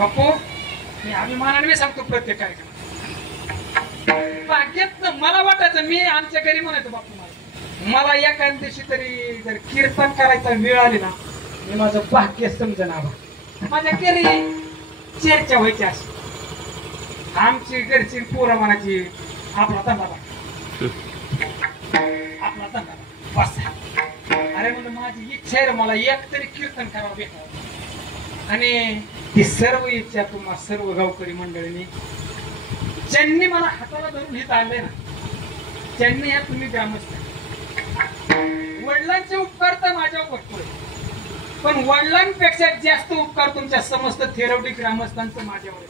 बापू मी अभिमानाने सांगतो प्रत्येक कार्यक्रम बागेत मला वाटायचं मी आमच्या घरी म्हणायचो बापू मला एका दिवशी तरी जर कीर्तन करायचा वेळ आली ना मी माझं भाग्य समजना माझ्या घरी चर्चा व्हायची अशी आमची घरची पोरं म्हणायची आपला धंदा आपला धंदा बस अरे म्हणून माझी इच्छा आहे मला एक तरी कीर्तन करावं भेटावं आणि ती सर्व इच्छा तुम्हा सर्व गावकरी मंडळींनी ज्यांनी मला हाताला धरून हित आणले ना त्यांनी ह्या तुम्ही ग्रामस्थ वडिलांचे उपकार तर माझ्यावर भरपूर पण वडिलांपेक्षा जास्त उपकार तुमच्या समस्त थेरवडी ग्रामस्थांचं माझ्यावर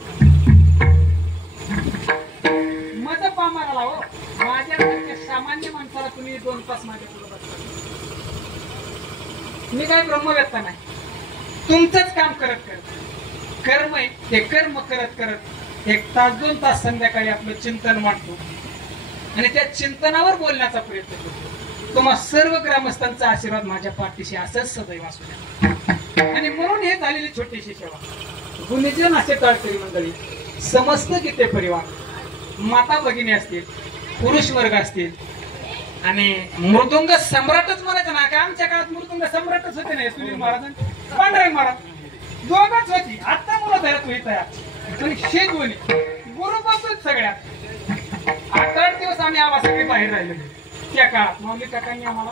मत पामाला हो माझ्या सामान्य माणसाला तुम्ही 2 तास माझ्या पुढे बसता मी काय ब्रह्मव्यक्ता नाही तुमचंच काम करत करत कर्म आहे ते कर्म करत करत 1 तास 2 तास संध्याकाळी आपलं चिंतन मांडतो आणि त्या चिंतनावर बोलण्याचा प्रयत्न करतो तुम्हा सर्व ग्रामस्थांचा आशीर्वाद माझ्या पाठीशी असंच सदैव असू द्या आणि म्हणून हे झालेली छोटीशी सेवा गुणीजन असे टाळकरी मंडळी समस्त गीते परिवार माता भगिनी असतील पुरुष वर्ग असतील आणि मृदुंग सम्राटच म्हणायचं ना का आमच्या काळात मृदुंग सम्राटच होते ना सुनील महाराज पांडुरंग महाराज दोघच होती आता मला धरत होई तयार आणि शेजवली गुरुपासून सगळ्यात 8 दिवस आम्ही आवा सगळे बाहेर राहिलेलो त्या काळात माऊली काकांनी आम्हाला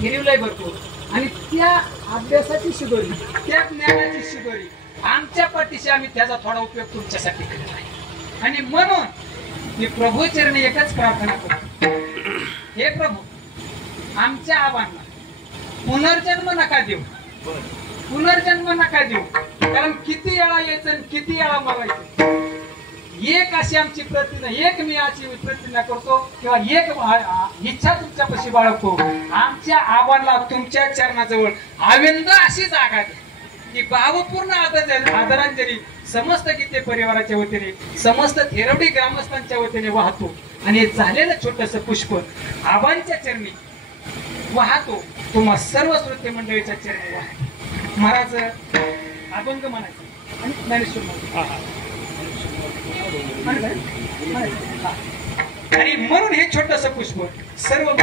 गिरवलंय भरपूर आणि त्या अभ्यासाची शिदोरी त्या ज्ञानाची शिदोरी आमच्या पाठीशी आम्ही त्याचा थोडा उपयोग तुमच्यासाठी केला आहे आणि म्हणून मी प्रभू चरणी एकच प्रार्थना करतो हे प्रभू आमच्या आबांना पुनर्जन्म नका देऊ पुनर्जन्म नका देऊ कारण किती वेळा यायचं किती वेळा मरायचं एक अशी आमची प्रतिज्ञा एक मी अशी प्रतिज्ञा करतो किंवा एक इच्छा तुमच्यापाशी बाळगतो आमच्या आबांना तुमच्या चरणाजवळ आविंद अशी जागा द्या की भावपूर्ण आदरांजली समस्त गीते परिवाराच्या वतीने समस्त थेरवडी ग्रामस्थांच्या वतीने वाहतो आणि झालेलं छोटस पुष्प आबांच्या चरणी वाहतो तुम्हा सर्व श्रोते मंडळीच्या चरणी वाहतो महाराज अभंग म्हणायचं आणि ज्ञानेश्वर म्हणायचं आणि म्हणून हे छोटस पुष्प सर्व